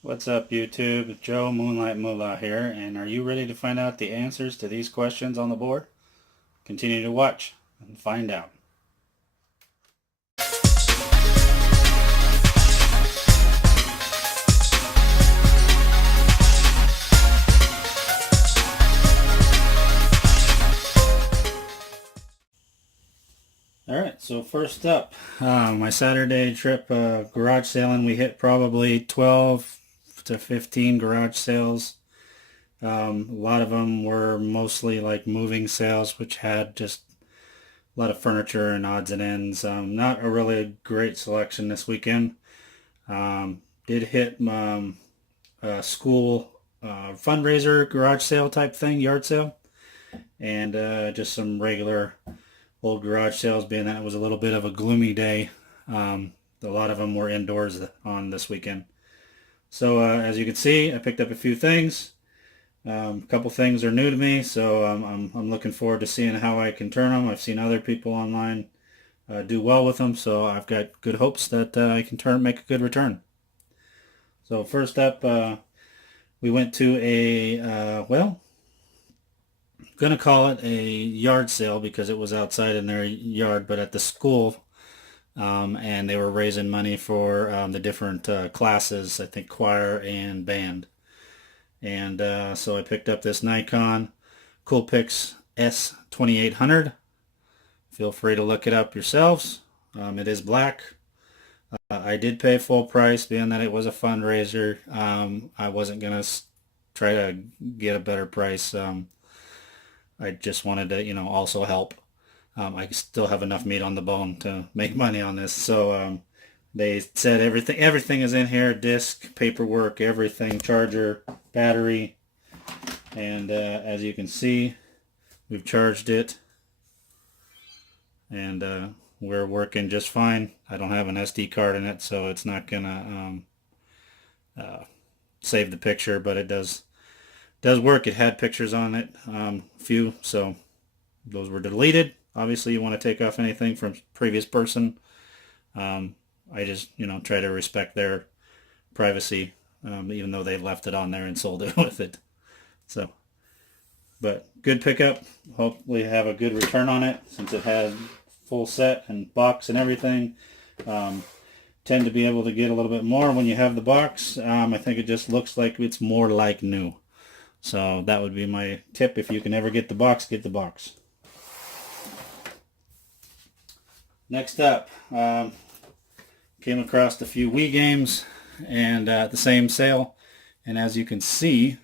What's up, YouTube? Joe Moonlight Moolah here, and are you ready to find out the answers to these questions on the board? Continue to watch and find out. Alright, so first up, my Saturday trip garage sailing, we hit probably 12 to 15 garage sales. A lot of them were mostly like moving sales, which had just a lot of furniture and odds and ends. Not a really great selection this weekend. Did hit a school fundraiser garage sale type thing, yard sale, and just some regular old garage sales, being that it was a little bit of a gloomy day. A lot of them were indoors on this weekend. So as you can see, I picked up a few things. A couple things are new to me, so I'm looking forward to seeing how I can turn them. I've seen other people online do well with them, so I've got good hopes that I can make a good return. So first up, we went to a, well, I'm going to call it a yard sale because it was outside in their yard, but at the school, and they were raising money for the different classes, I think choir and band. And so I picked up this Nikon Coolpix S 2800. Feel free to look it up yourselves. It is black. I did pay full price, being that it was a fundraiser. I wasn't going to try to get a better price. I just wanted to, also help. I still have enough meat on the bone to make money on this. So they said everything is in here: disc, paperwork, everything, charger, battery, and as you can see, we've charged it, and we're working just fine. I don't have an SD card in it, so it's not gonna save the picture, but it does work. It had pictures on it, a few, so those were deleted. Obviously, you want to take off anything from previous person. I just, try to respect their privacy, even though they left it on there and sold it with it. So, but good pickup. Hopefully have a good return on it since it has full set and box and everything. Tend to be able to get a little bit more when you have the box. I think it just looks like it's more like new. So that would be my tip. If you can ever get the box, get the box. Next up, came across a few Wii games and at the same sale, and as you can see,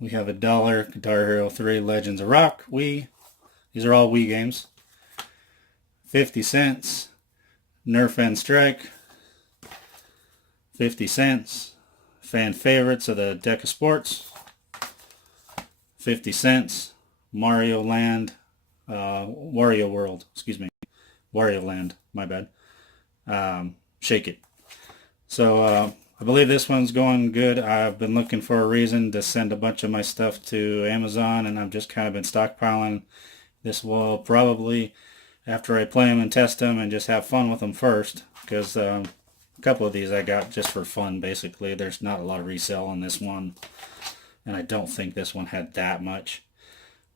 we have $1 Guitar Hero 3 Legends of Rock Wii. These are all Wii games. 50 cents Nerf and Strike. 50 cents fan favorites of the deck of sports. 50 cents Mario Land, Wario World, Wario Land, my bad. Shake It. So I believe this one's going good. I've been looking for a reason to send a bunch of my stuff to Amazon, and I've just kind of been stockpiling. This will probably, after I play them and test them and just have fun with them first, because a couple of these I got just for fun, basically. There's not a lot of resale on this one, and I don't think this one had that much.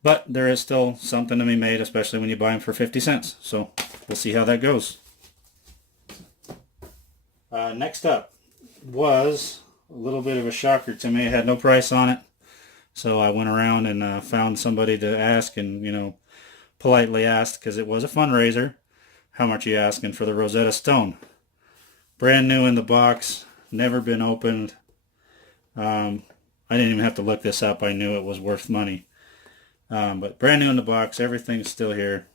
But there is still something to be made, especially when you buy them for 50 cents. So we'll see how that goes. Next up was a little bit of a shocker to me. It had no price on it. So I went around and found somebody to ask and, politely asked, because it was a fundraiser, how much are you asking for the Rosetta Stone? Brand new in the box, never been opened. I didn't even have to look this up. I knew it was worth money. But brand new in the box, everything's still here.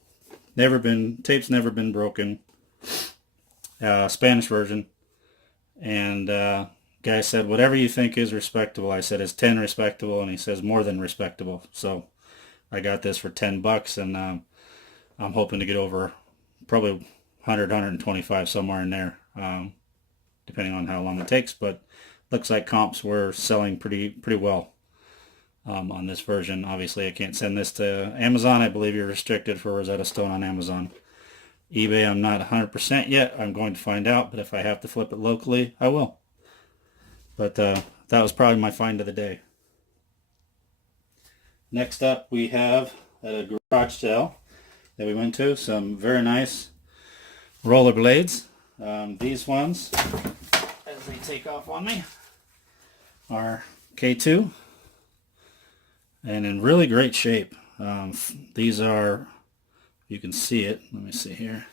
Tape's never been broken. Spanish version. And guy said, whatever you think is respectable. I said, is 10 respectable? And he says, more than respectable. So I got this for $10, and I'm hoping to get over probably 100, 125, somewhere in there, depending on how long it takes. But looks like comps were selling pretty well on this version. Obviously, I can't send this to Amazon. I believe you're restricted for Rosetta Stone on Amazon. eBay, I'm not 100% yet. I'm going to find out, but if I have to flip it locally, I will. But that was probably my find of the day. Next up, we have at a garage sale that we went to some very nice rollerblades. These ones, as they take off on me, are K2 and in really great shape. These are, you can see it, let me see here,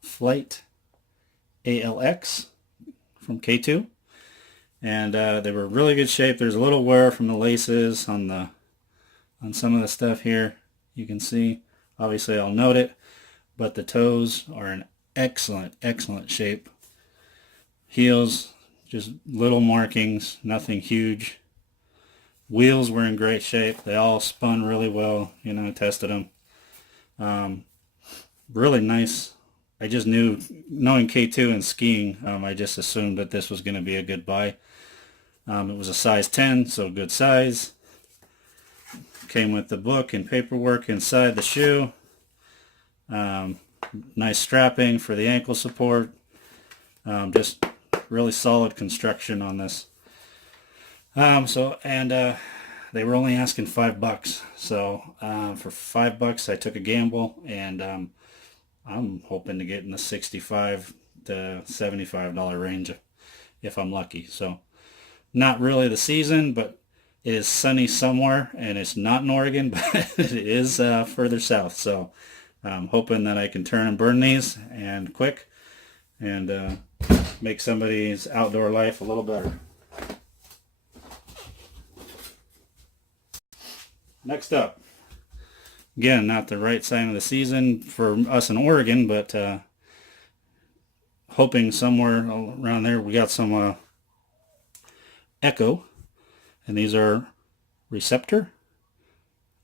Flight ALX from K2, and they were really good shape. There's a little wear from the laces on some of the stuff here. You can see, obviously I'll note it, but the toes are in excellent shape. Heels, just little markings, nothing huge. Wheels were in great shape. They all spun really well. You know, I tested them. Really nice. I just knew, knowing K2 and skiing, I just assumed that this was going to be a good buy. It was a size 10, so good size. Came with the book and paperwork inside the shoe. Nice strapping for the ankle support. Just really solid construction on this. They were only asking $5. So for $5 I took a gamble, and I'm hoping to get in the $65 to $75 range if I'm lucky. So not really the season, but it is sunny somewhere, and it's not in Oregon, but it is further south. So I'm hoping that I can turn and burn these and quick, and make somebody's outdoor life a little better. Next up, again, not the right sign of the season for us in Oregon, but hoping somewhere around there. We got some Echo, and these are Receptor.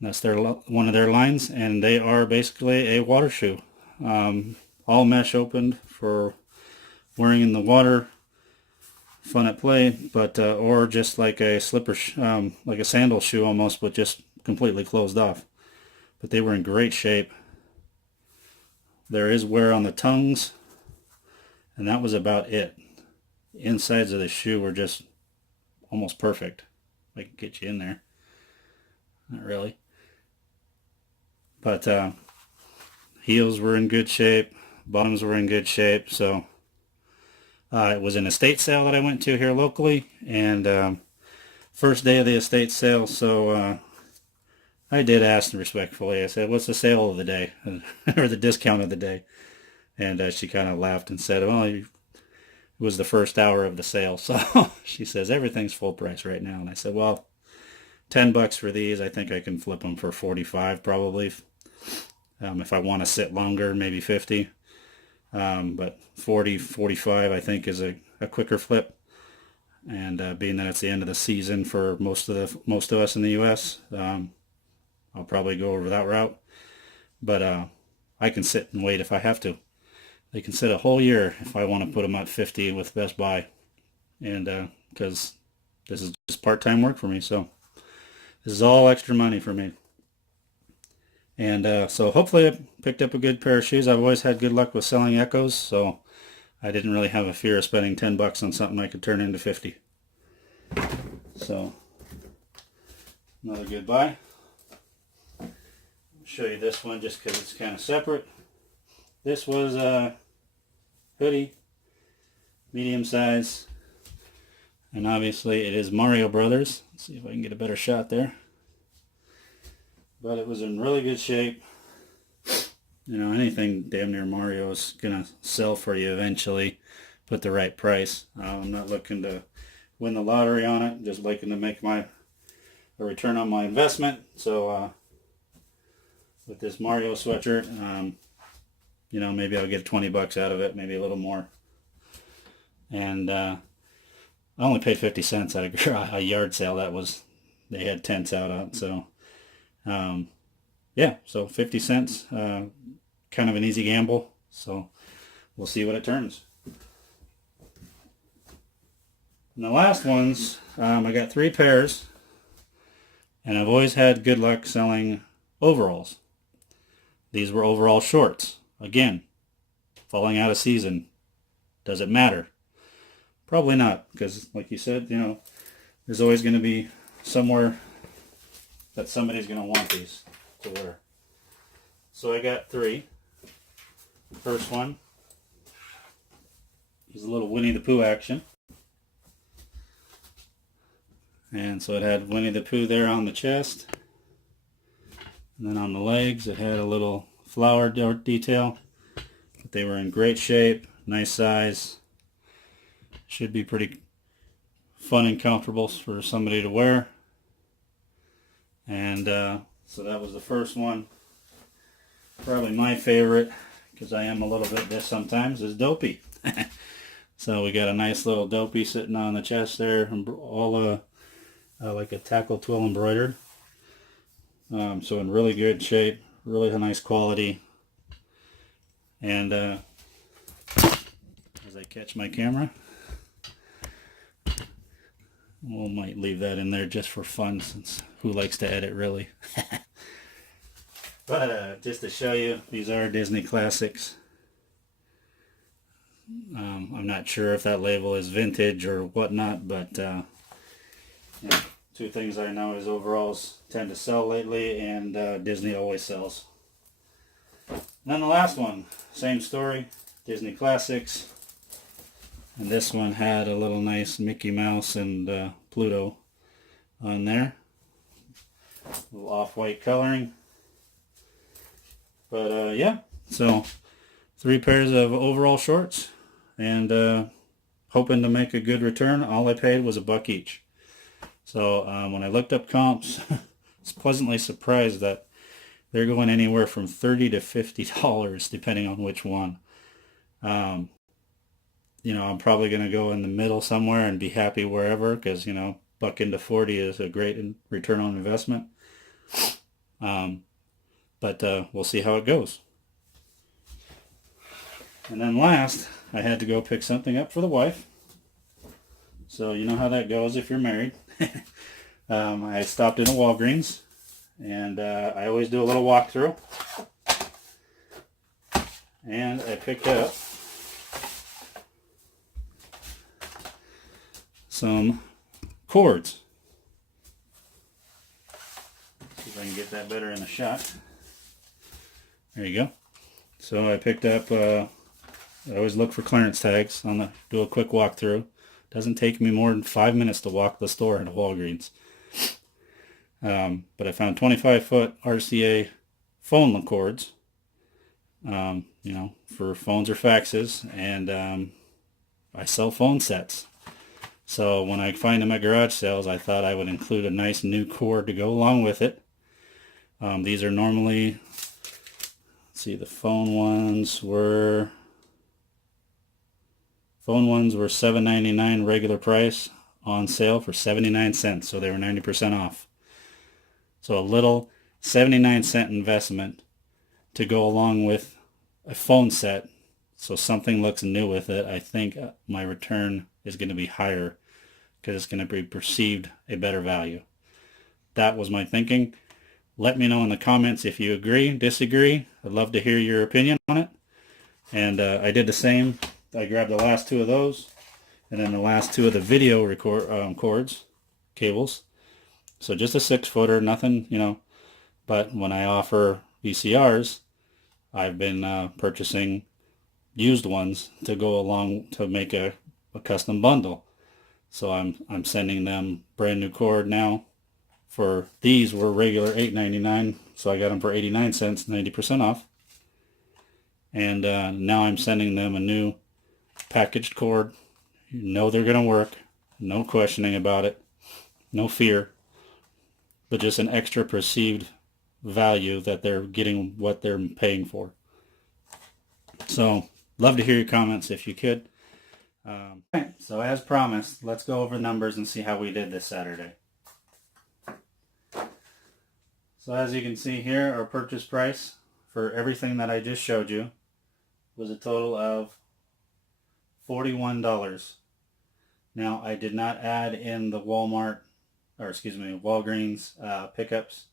That's one of their lines, and they are basically a water shoe. All mesh opened for wearing in the water, fun at play, but or just like a slipper, like a sandal shoe almost, but just completely closed off. But they were in great shape. There is wear on the tongues, and that was about it. The insides of the shoe were just almost perfect. I can get you in there. Not really. But heels were in good shape. Bottoms were in good shape. So it was an estate sale that I went to here locally, and first day of the estate sale, so I did ask respectfully. I said, what's the sale of the day? Or the discount of the day? And she kind of laughed and said, well, it was the first hour of the sale. So she says, everything's full price right now. And I said, well, $10 for these. I think I can flip them for 45 probably. If I want to sit longer, maybe 50. But 40, 45 I think is a quicker flip. And being that it's the end of the season for most of us in the U.S., I'll probably go over that route. But I can sit and wait if I have to. They can sit a whole year if I want to put them at 50 with Best Buy. And because this is just part-time work for me, so this is all extra money for me. And so hopefully I picked up a good pair of shoes. I've always had good luck with selling Echoes, so I didn't really have a fear of spending $10 on something I could turn into 50. So another good buy. I'll show you this one just because it's kind of separate. This was a hoodie, medium size, and obviously it is Mario Brothers. Let's see if I can get a better shot there. But it was in really good shape. You know, anything damn near Mario is gonna sell for you eventually, put the right price. I'm not looking to win the lottery on it. I'm just looking to make a return on my investment. So with this Mario sweatshirt, you know, maybe I'll get $20 out of it, maybe a little more. And I only paid 50 cents at a yard sale. They had tents out on, so yeah, so 50 cents, kind of an easy gamble, so we'll see what it turns. And the last ones, I got 3 pairs, and I've always had good luck selling overalls. These were overall shorts. Again, falling out of season, doesn't matter. Probably not, because like you said, you know, there's always going to be somewhere that somebody's going to want these to wear. So I got 3. First one is a little Winnie the Pooh action. And so it had Winnie the Pooh there on the chest. And then on the legs it had a little flower detail. But they were in great shape, nice size. Should be pretty fun and comfortable for somebody to wear. And so that was the first one. Probably my favorite, because I am a little bit this sometimes, is Dopey. So we got a nice little Dopey sitting on the chest there, all like a tackle twill embroidered. So in really good shape, really nice quality. And as I catch my camera, we might leave that in there just for fun, since who likes to edit really? But just to show you, these are Disney classics. I'm not sure if that label is vintage or whatnot, but you know, 2 things I know is overalls tend to sell lately, and Disney always sells. And then the last one, same story, Disney classics. And this one had a little nice Mickey Mouse and Pluto on there. A little off-white coloring. But yeah, so 3 pairs of overall shorts, and hoping to make a good return. All I paid was $1 each. So when I looked up comps, I was pleasantly surprised that they're going anywhere from $30 to $50 depending on which one. You know, I'm probably going to go in the middle somewhere and be happy wherever, because, you know, $1 into 40 is a great return on investment. But we'll see how it goes. And then last, I had to go pick something up for the wife. So you know how that goes if you're married. I stopped in a Walgreens, and I always do a little walkthrough. And I picked up some cords. See if I can get that better in the shot. There you go. So I picked up, I always look for clearance tags, do a quick walkthrough. Doesn't take me more than 5 minutes to walk the store at Walgreens. But I found 25-foot RCA phone cords, you know, for phones or faxes, and I sell phone sets. So when I find them at garage sales, I thought I would include a nice new cord to go along with it. These are normally, let's see, the phone ones were $7.99 regular price, on sale for 79 cents, so they were 90% off. So a little 79-cent investment to go along with a phone set, so something looks new with it. I think my return is going to be higher because it's going to be perceived a better value. That was my thinking. Let me know in the comments if you agree, disagree. I'd love to hear your opinion on it. And I did the same. I grabbed the last 2 of those, and then the last 2 of the video cords, cables. So just a 6-footer, nothing, you know. But when I offer VCRs, I've been purchasing used ones to go along to make a custom bundle. So I'm sending them brand new cord now. For these were regular $8.99, so I got them for 89 cents, 90% off. And now I'm sending them a new packaged cord. You know they're going to work. No questioning about it. No fear. But just an extra perceived value that they're getting what they're paying for. So, love to hear your comments if you could. Okay, so as promised, let's go over numbers and see how we did this Saturday. So as you can see here, our purchase price for everything that I just showed you was a total of $41. Now I did not add in the Walgreens pickups,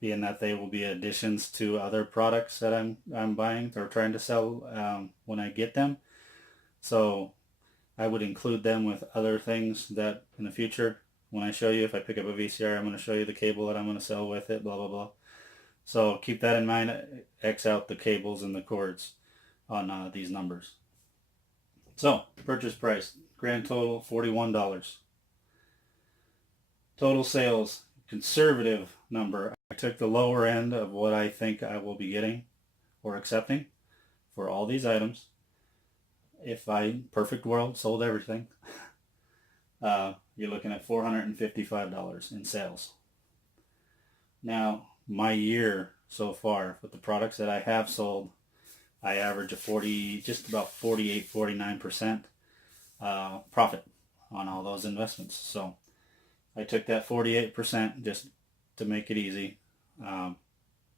being that they will be additions to other products that I'm buying or trying to sell when I get them. So I would include them with other things that in the future, when I show you, if I pick up a VCR, I'm going to show you the cable that I'm going to sell with it, blah, blah, blah. So keep that in mind. X out the cables and the cords on these numbers. So purchase price, grand total $41. Total sales, conservative number. I took the lower end of what I think I will be getting or accepting for all these items. If I, perfect world, sold everything, you're looking at $455 in sales. Now, my year so far with the products that I have sold, I average just about 48, 49% profit on all those investments. So I took that 48% just to make it easy,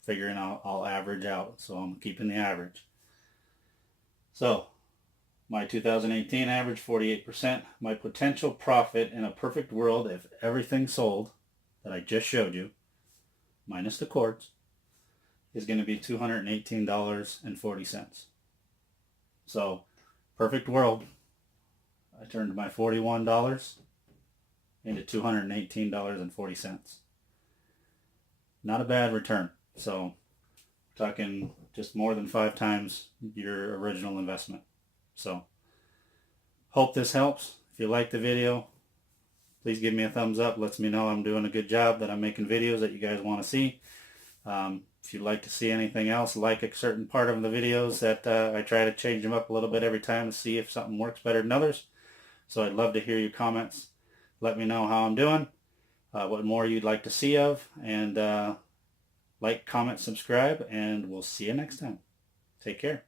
figuring I'll average out. So I'm keeping the average. So my 2018 average 48%. My potential profit in a perfect world, if everything sold that I just showed you, minus the cords, is going to be $218.40. So, perfect world, I turned my $41 into $218.40. Not a bad return. So, talking just more than 5 times your original investment. So, hope this helps. If you like the video, please give me a thumbs up. Lets me know I'm doing a good job, that I'm making videos that you guys want to see. If you'd like to see anything else, like a certain part of the videos, that I try to change them up a little bit every time to see if something works better than others. So I'd love to hear your comments. Let me know how I'm doing, what more you'd like to see of, and like, comment, subscribe, and we'll see you next time. Take care.